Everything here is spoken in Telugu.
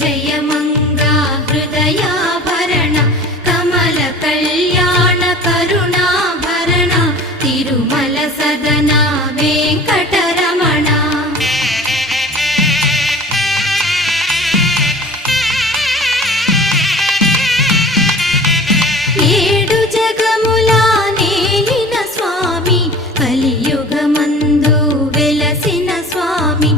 जयमङ्गा हृदयाभरण कमलकल्याण करुणाभरण तिरुमलसदना वेङ्कटरमणा ఏడు జగములా నేలిన స్వామి కలియుగమందు వెలసిన స్వామి